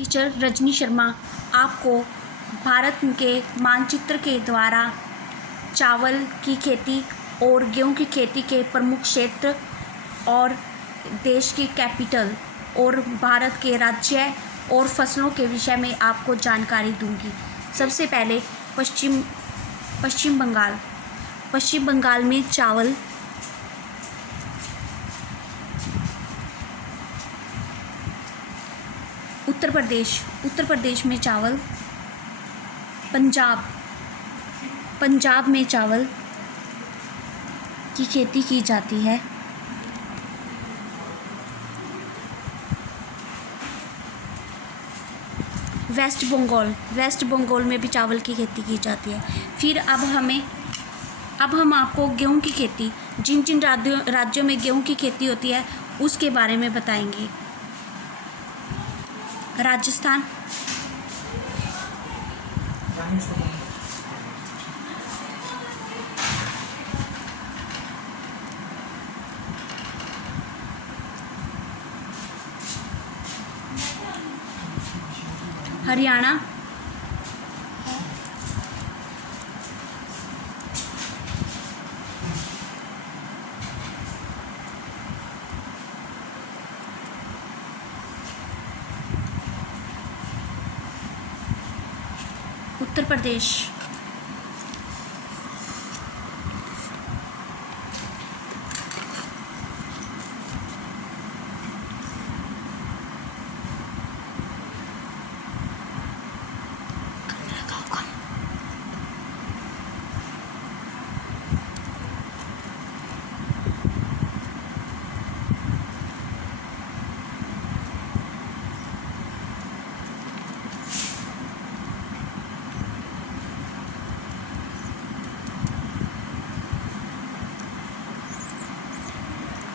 Teacher Rajni Sharma आपको भारत के मानचित्र के द्वारा चावल की खेती और गेहूं की खेती के प्रमुख क्षेत्र और देश की कैपिटल और भारत के राज्य और फसलों के विषय में आपको जानकारी दूंगी। सबसे पहले पश्चिम बंगाल में चावल, उत्तर प्रदेश में चावल, पंजाब में चावल की खेती की जाती है। वेस्ट बंगाल में भी चावल की खेती की जाती है। फिर अब हम आपको गेहूं की खेती, जिन जिन राज्यों में गेहूं की खेती होती है उसके बारे में बताएंगे। राजस्थान, हरियाणा, उत्तर प्रदेश,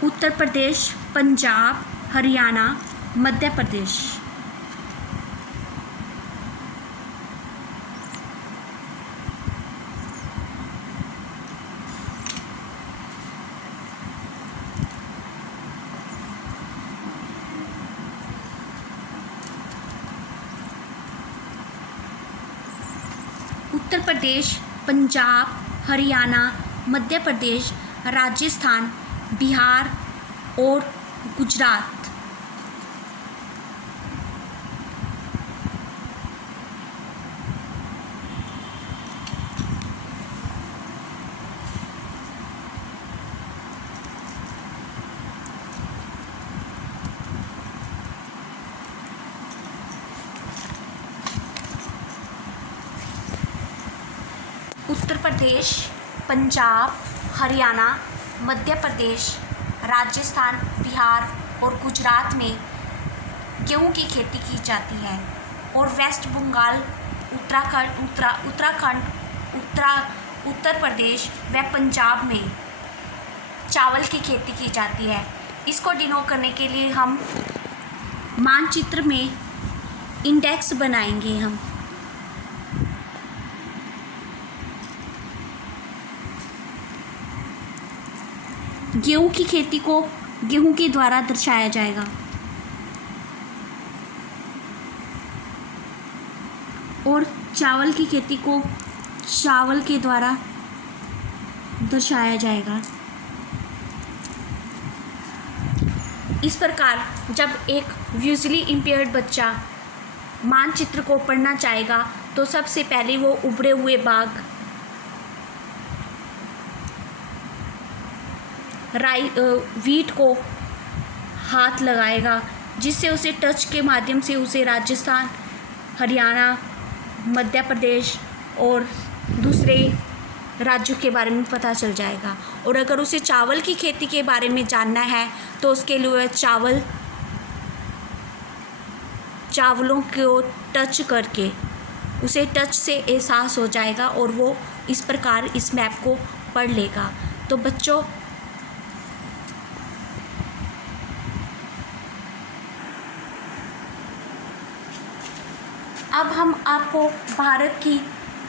उत्तर प्रदेश, पंजाब, हरियाणा, मध्य प्रदेश। उत्तर प्रदेश, पंजाब, हरियाणा, मध्य प्रदेश, राजस्थान, बिहार और गुजरात। उत्तर प्रदेश, पंजाब, हरियाणा, मध्य प्रदेश, राजस्थान, बिहार और गुजरात में गेहूं की खेती की जाती है। और वेस्ट बंगाल, उत्तराखंड, उत्तर प्रदेश व पंजाब में चावल की खेती की जाती है। इसको डिनोट करने के लिए हम मानचित्र में इंडेक्स बनाएंगे। हम गेहूं की खेती को गेहूं के द्वारा दर्शाया जाएगा और चावल की खेती को चावल के द्वारा दर्शाया जाएगा। इस प्रकार जब एक विजुअली इम्पेयर्ड बच्चा मानचित्र को पढ़ना चाहेगा तो सबसे पहले वो उभरे हुए बाग, वीट को हाथ लगाएगा, जिससे उसे टच के माध्यम से उसे राजस्थान, हरियाणा, मध्य प्रदेश और दूसरे राज्यों के बारे में पता चल जाएगा। और अगर उसे चावल की खेती के बारे में जानना है तो उसके लिए चावलों को टच करके उसे टच से एहसास हो जाएगा और वो इस प्रकार इस मैप को पढ़ लेगा। तो बच्चों, अब हम आपको भारत की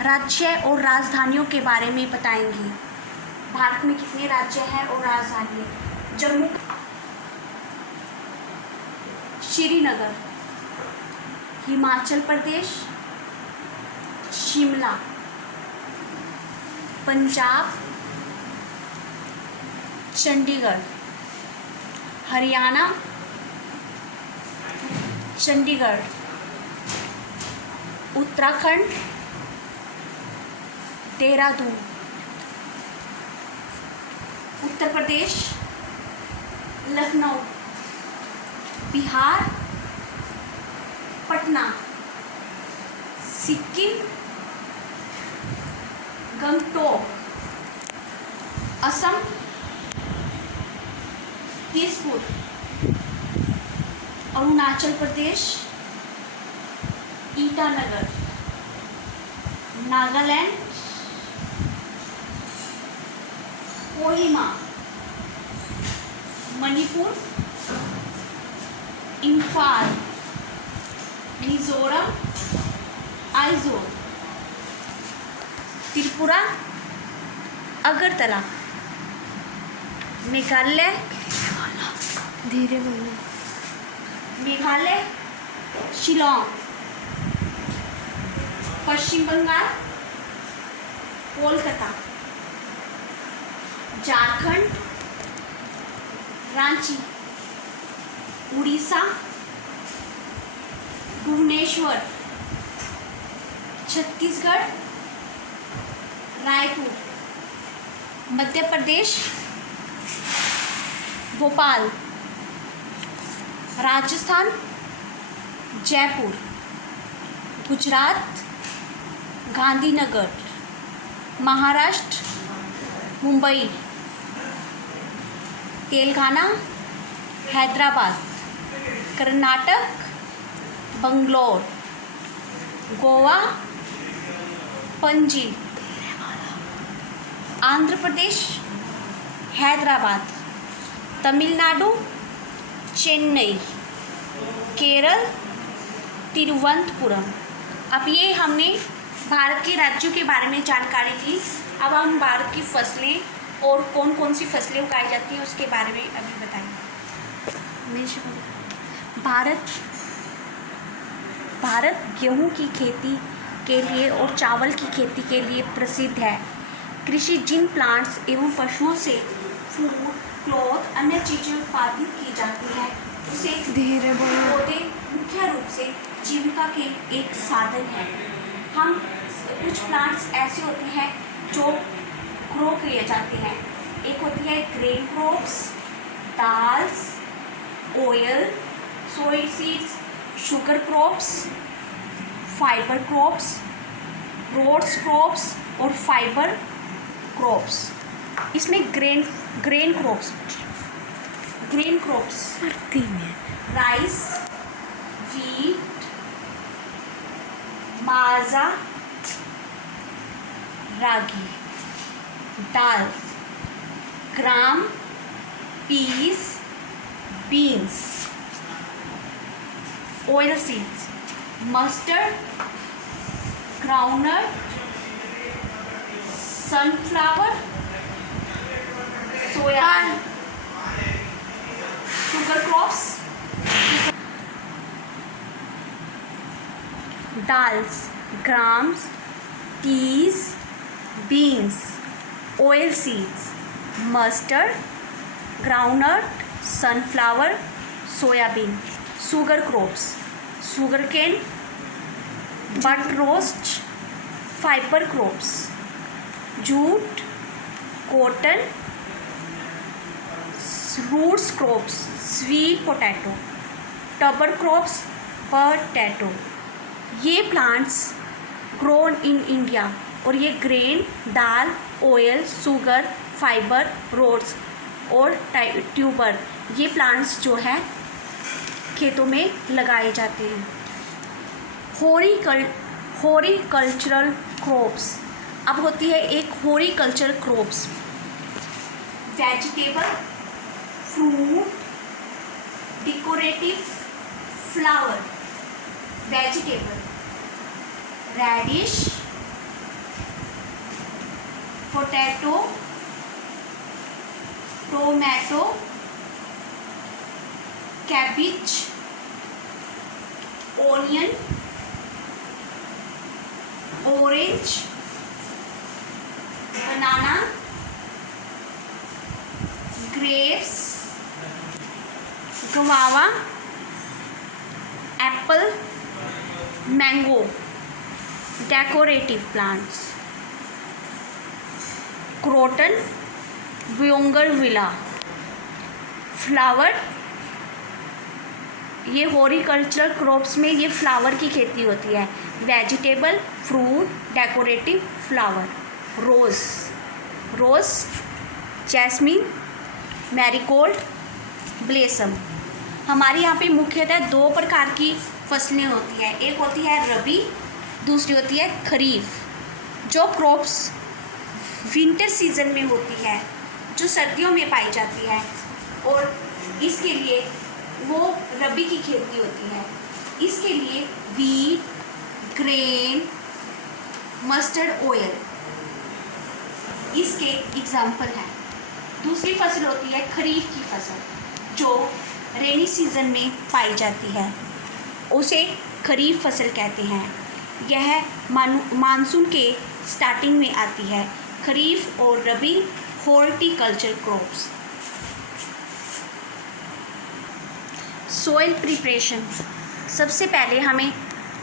राज्य और राजधानियों के बारे में बताएंगे। भारत में कितने राज्य हैं और राजधानी है। जम्मू, श्रीनगर, हिमाचल प्रदेश, शिमला। पंजाब, चंडीगढ़। हरियाणा, चंडीगढ़। उत्तराखंड, देहरादून। उत्तर प्रदेश, लखनऊ। बिहार, पटना। सिक्किम, गंगटोक। असम, दिसपुर। अरुणाचल प्रदेश, ईटानगर। नागालैंड, कोहिमा। मणिपुर, इम्फाल। मिजोरम, आइजोल। त्रिपुरा, अगरतला। मेघालय, धीरे बोलो। मेघालय, शिलोंग। पश्चिम बंगाल, कोलकाता। झारखंड, रांची। उड़ीसा, भुवनेश्वर। छत्तीसगढ़, रायपुर। मध्य प्रदेश, भोपाल। राजस्थान, जयपुर। गुजरात, गांधीनगर। महाराष्ट्र, मुंबई। तेलंगाना, हैदराबाद। कर्नाटक, बंगलोर। गोवा, पणजी। आंध्र प्रदेश, हैदराबाद। तमिलनाडु, चेन्नई। केरल, तिरुवनंतपुरम। अब ये हमने भारत के राज्यों के बारे में जानकारी ली। अब हम भारत की फसलें और कौन कौन सी फसलें उगाई जाती हैं उसके बारे में अभी बताएंगे। भारत गेहूं की खेती के लिए और चावल की खेती के लिए प्रसिद्ध है। कृषि जिन प्लांट्स एवं पशुओं से फूड, क्लॉथ, अन्य चीज़ें उत्पादित की जाती है उसे धीरे बोलो। पौधे मुख्य रूप से जीविका के एक साधन है। हम कुछ प्लांट्स ऐसे होते हैं जो ग्रो किए जाते हैं। एक होती है grain crops, dals, oil, soya seeds, sugar crops, fibre crops, roots crops और फाइबर क्रॉप्स। इसमें ग्रेन क्रॉप्स पढ़ती में rice, wheat, maize, ragi. Dal, gram, peas, beans. Oil seeds, mustard, groundnut, sunflower, soya. Sugar crops, dals, grams, peas, beans, oil seeds, mustard, groundnut, sunflower, soybean. Sugar crops, sugar cane, beetroot, fibre crops, jute, cotton. Roots crops, sweet potato, tuber crops, potato. ये plants grown in India और ये grain, दाल, oil, sugar, fibre, roads और tuber ये plants जो है खेतों में लगाए जाते हैं। हॉरिकल्चरल क्रॉप्स, अब होती है एक horticultural crops. Vegetable, fruit, decorative flower. Vegetable, radish, potato, tomato, cabbage, onion, orange, banana, grapes, guava, apple, mango. Decorative plants, croton, bougainvillea. Flower, ये हॉर्टिकल्चरल क्रॉप्स में ये फ्लावर की खेती होती है। Vegetable, fruit, decorative, flower. Rose, rose, jasmine, marigold, blossom. हमारे यहाँ पे मुख्यतः दो प्रकार की फसलें होती है, एक होती है रबी, दूसरी होती है खरीफ। जो क्रॉप्स विंटर सीजन में होती है, जो सर्दियों में पाई जाती है, और इसके लिए वो रबी की खेती होती है। इसके लिए वीट, ग्रेन, मस्टर्ड ऑयल इसके एग्जाम्पल हैं। दूसरी फसल होती है खरीफ की फसल, जो रेनी सीजन में पाई जाती है, उसे खरीफ फसल कहते हैं। यह मानसून के स्टार्टिंग में आती है। खरीफ और रबी हॉर्टिकल्चर क्रॉप्स। सॉइल प्रिपरेशन, सबसे पहले हमें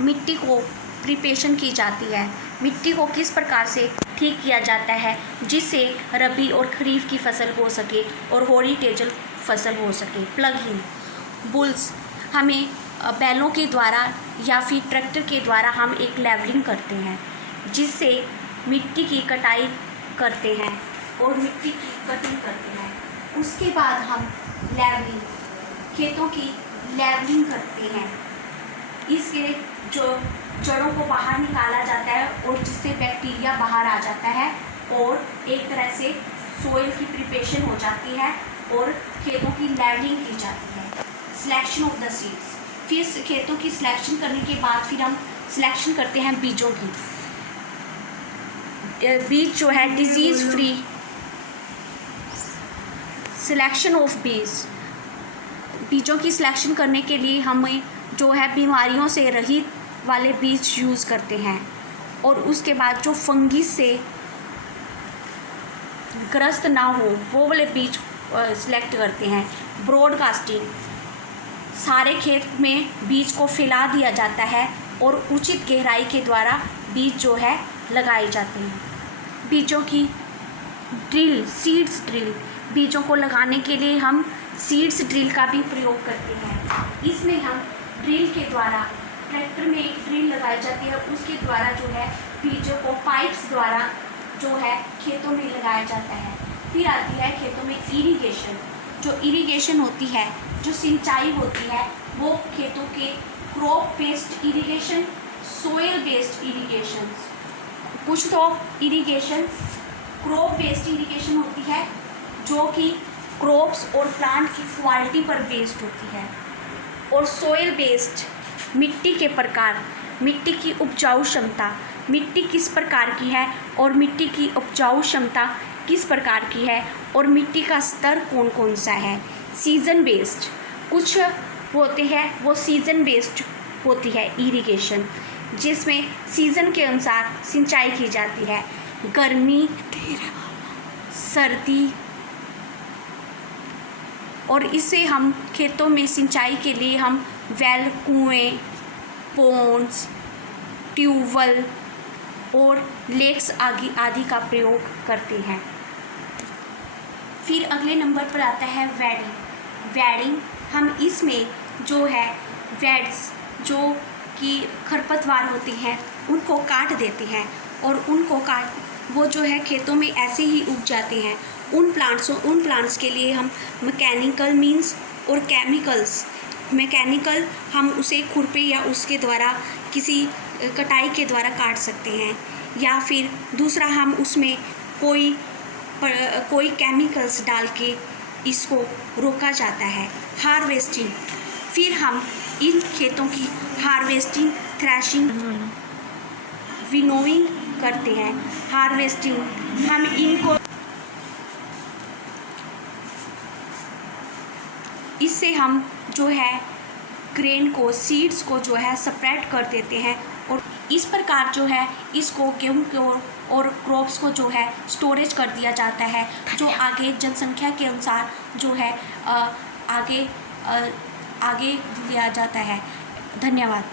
मिट्टी को प्रिपरेशन की जाती है। मिट्टी को किस प्रकार से ठीक किया जाता है जिससे रबी और खरीफ की फसल हो सके और हॉर्टिकल्चर फसल हो सके। प्लगिंग, बुल्स, हमें बैलों के द्वारा या फिर ट्रैक्टर के द्वारा हम एक लेवलिंग करते हैं, जिससे मिट्टी की कटाई करते हैं और मिट्टी की कटिंग करते हैं। उसके बाद हम लेवलिंग, खेतों की लेवलिंग करते हैं। इसके जो जड़ों को बाहर निकाला जाता है और जिससे बैक्टीरिया बाहर आ जाता है और एक तरह से सोइल की प्रिपरेशन हो जाती है और खेतों की लेवलिंग की जाती है। सिलेक्शन ऑफ द सीड्स, फिर खेतों की सिलेक्शन करने के बाद फिर हम सिलेक्शन करते हैं बीजों की। बीज जो है डिजीज़ फ्री, सिलेक्शन ऑफ बीजों की सिलेक्शन करने के लिए हमें जो है बीमारियों से रहित वाले बीज यूज़ करते हैं, और उसके बाद जो फंगी से ग्रस्त ना हो वो वाले बीज सिलेक्ट करते हैं। ब्रॉडकास्टिंग, सारे खेत में बीज को फैला दिया जाता है और उचित गहराई के द्वारा बीज जो है लगाए जाते हैं। बीजों की ड्रिल, सीड्स ड्रिल, बीजों को लगाने के लिए हम सीड्स ड्रिल का भी प्रयोग करते हैं। इसमें हम ड्रिल के द्वारा, ट्रैक्टर में एक ड्रिल लगाई जाती है, उसके द्वारा जो है बीजों को पाइप्स द्वारा जो है खेतों में लगाया जाता है। फिर आती है खेतों में इरिगेशन। जो इरिगेशन होती है, जो सिंचाई होती है, वो खेतों के crop based irrigation, soil based irrigation, कुछ तो इरिगेशन क्रॉप बेस्ड इरिगेशन होती है जो कि क्रॉप्स और प्लांट की क्वालिटी पर बेस्ड होती है, और सोयल बेस्ड मिट्टी के प्रकार, मिट्टी की उपजाऊ क्षमता, मिट्टी किस प्रकार की है और मिट्टी की उपजाऊ क्षमता किस प्रकार की है और मिट्टी का स्तर कौन कौन सा है। सीज़न बेस्ड, कुछ होते हैं वो सीज़न बेस्ड होती है इरिगेशन, जिसमें सीज़न के अनुसार सिंचाई की जाती है। गर्मी, सर्दी, और इससे हम खेतों में सिंचाई के लिए हम वेल, कुएँ, पोन्ड्स, ट्यूबवेल और लेक्स आदि का प्रयोग करते हैं। फिर अगले नंबर पर आता है वेडिंग। वेडिंग, हम इसमें जो है वेड्स, जो कि खरपतवार होते हैं, उनको काट देते हैं और वो जो है खेतों में ऐसे ही उग जाते हैं। उन प्लांट्स के लिए हम मैकेनिकल मीन्स और केमिकल्स, मैकेनिकल हम उसे खुरपे या उसके द्वारा किसी कटाई के द्वारा काट सकते हैं, या फिर दूसरा हम उसमें कोई केमिकल्स डाल के इसको रोका जाता है। हार्वेस्टिंग, फिर हम इन खेतों की हार्वेस्टिंग, थ्रैशिंग, विनोइंग करते हैं। हार्वेस्टिंग, हम इनको, इससे हम जो है ग्रेन को, सीड्स को जो है स्प्रेड कर देते हैं और इस प्रकार जो है इसको गेहूँ को और क्रॉप्स को जो है स्टोरेज कर दिया जाता है, जो आगे जनसंख्या के अनुसार जो है आगे लिया जाता है। धन्यवाद।